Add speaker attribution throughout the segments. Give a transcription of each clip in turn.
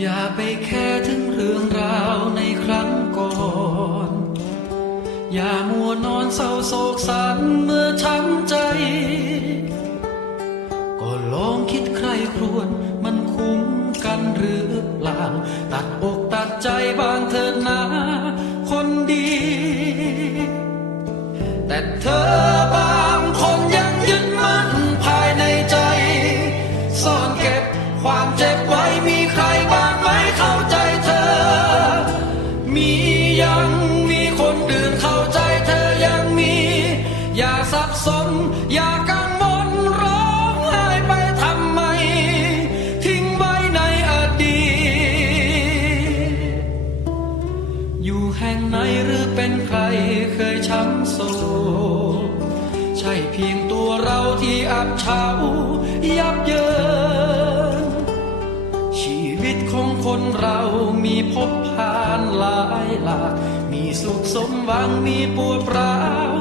Speaker 1: อย่าไปแค่ถึงเรื่องราวในครั้งก่อน อย่ามัวนอนเศร้าโศกสันเมื่อช้ำใจ ก็ลองคิดใครครวญมันคุ้มกันหรือเปล่า ตัดอกตัดใจบางเถิดนาคนดี แต่เธอบาง สับสน อย่ากังวลร้องไห้ไปทำไม ทิ้งไว้ในอดีตอยู่แห่งไหนหรือเป็นใครเคยช้ำโศกใช่เพียงตัวเราที่อับเฉายับเยินชีวิตของคนเรามีพบผ่านหลายหลาก มีสุขสมหวังมีปวดร้าว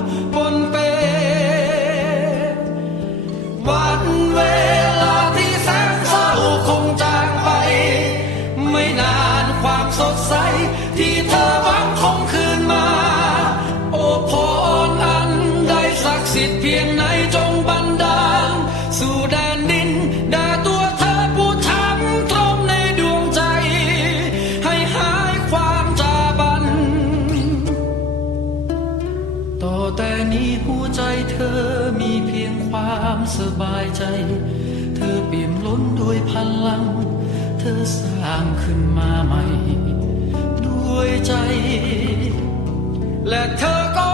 Speaker 1: แต่นี้หัวใจเธอมีเพียงความสบายใจ เธอเปี่ยมล้นด้วยพลัง เธอสร้างขึ้นมาใหม่ ด้วยใจ และเธอก็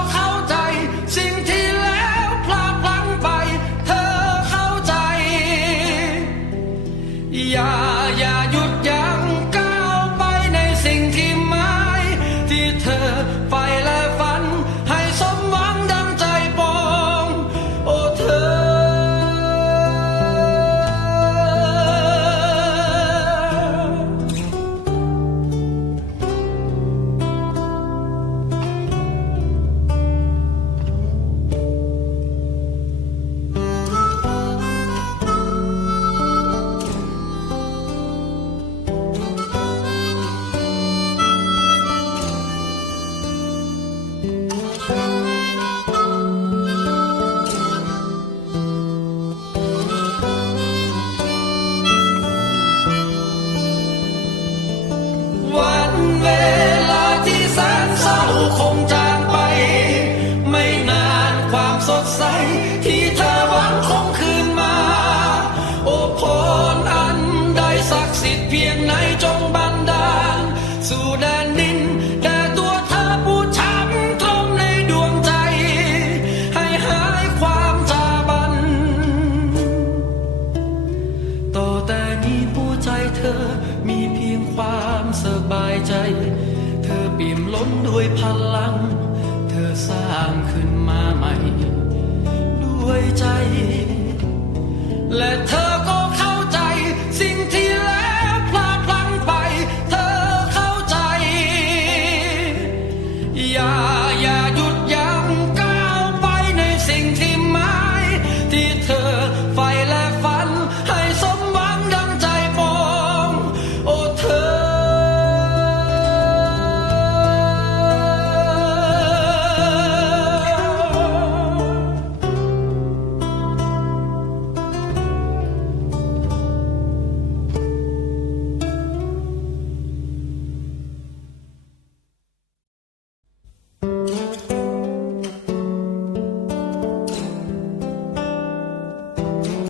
Speaker 1: เพียงไหนจงบันดาลสู่แดนดินแด่ตัวเธอผู้ช้ำตรงในดวงใจ ให้หายความจาบัน ต่อแต่นี้หัวใจเธอมีเพียงความสบายใจ เธอเปี่ยมล้นด้วยพลัง เธอสร้างขึ้นมาใหม่ ด้วยใจ และเธอ